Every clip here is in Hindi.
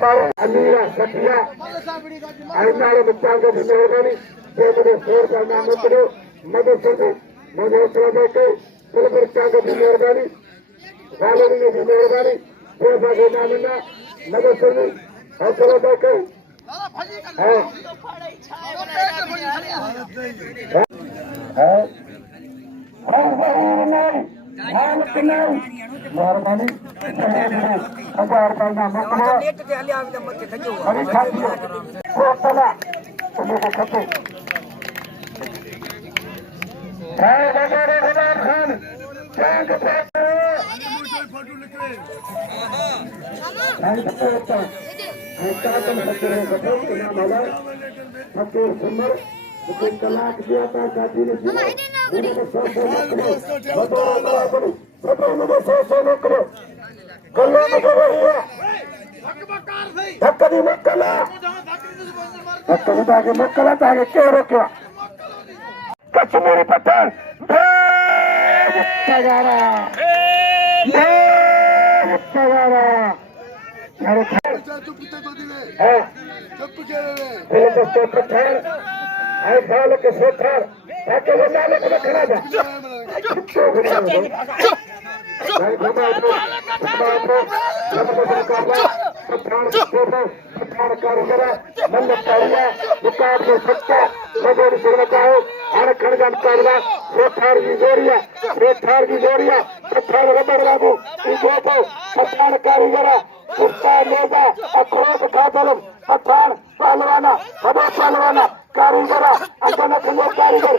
अमीरा सखिया आईनारे बच्चा के मेहरबानी जे मुझे शोर का नाम करो मदद से मुझे उतरा के कुल बच्चा के मेहरबानी वालों ने भी मेहरबानी जे भागे नाम ना मदद से हौसला देके मेहरबानी 1000 का नाम तलाक दिया था शादी ने करो गले में धक्कनी मक्कला धक्कनी मक्कला ताके क्या रोक्या कश्मीरी पठान तगारा मेरे पठान आई साल के सोथार ताके वो नाले को खड़ा जा पहलवाना पहलवाना कारीगर अचानक कारीगर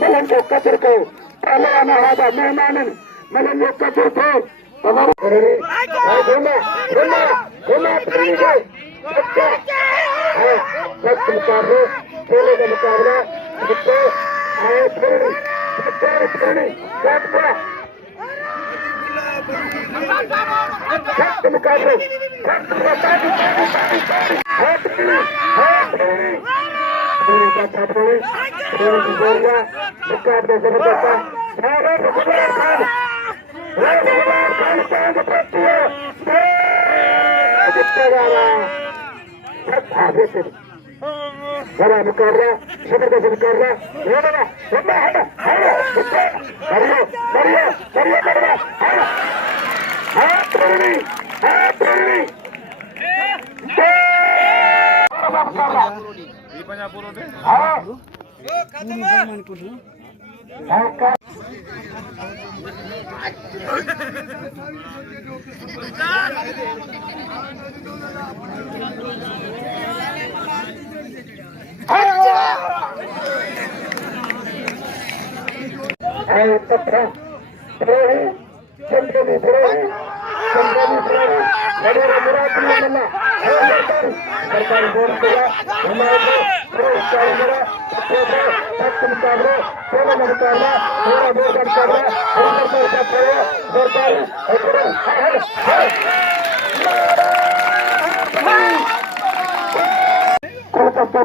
मिलन जो कचर को पहलवाना होगा मेहमान मिलन जो कचर थे बड़ा मुकाबला जबरदस्त मुकाबला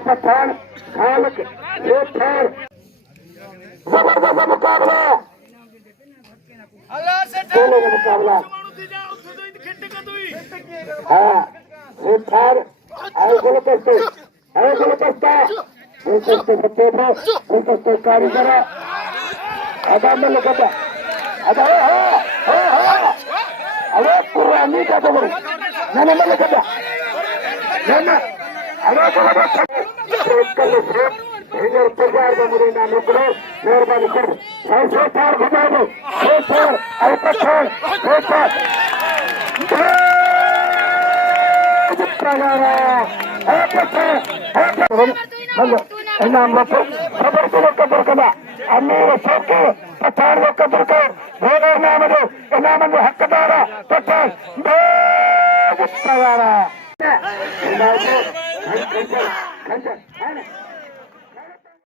पठान खालक जबरदस्त मुकाबला दोनों का मुकाबला हाँ कारीगर अरे पुरानी का मेहरबानी कर घुमा दो हक्कदार